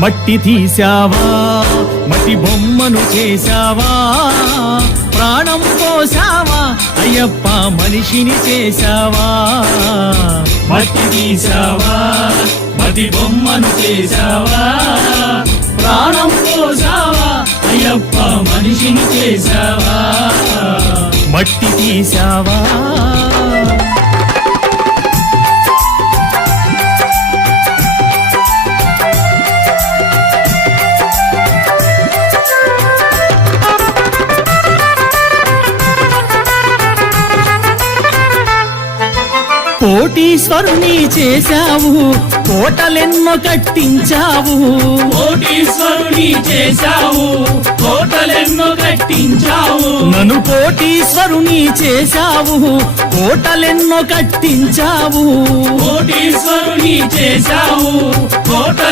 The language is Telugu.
మట్టి తీసావా మట్టి బొమ్మను చేశావా ప్రాణం పోసావా అయ్యప్ప మనిషిని చేశావా మట్టి తీసావా మట్టి బొమ్మను చేశావా ప్రాణం పోసావా అయ్యప్ప మనిషిని చేశావా మట్టి తీసావా కోటీశ్వరుని చేశావు కోటలెన్నో కట్టించావు కోటీశ్వరుని చేశావు కోటలెన్నో కట్టించావు నన్ను కోటీశ్వరుని చేశావు కోటలెన్నో కట్టించావు కోటీశ్వరుని చేశావు కోటలెన్నో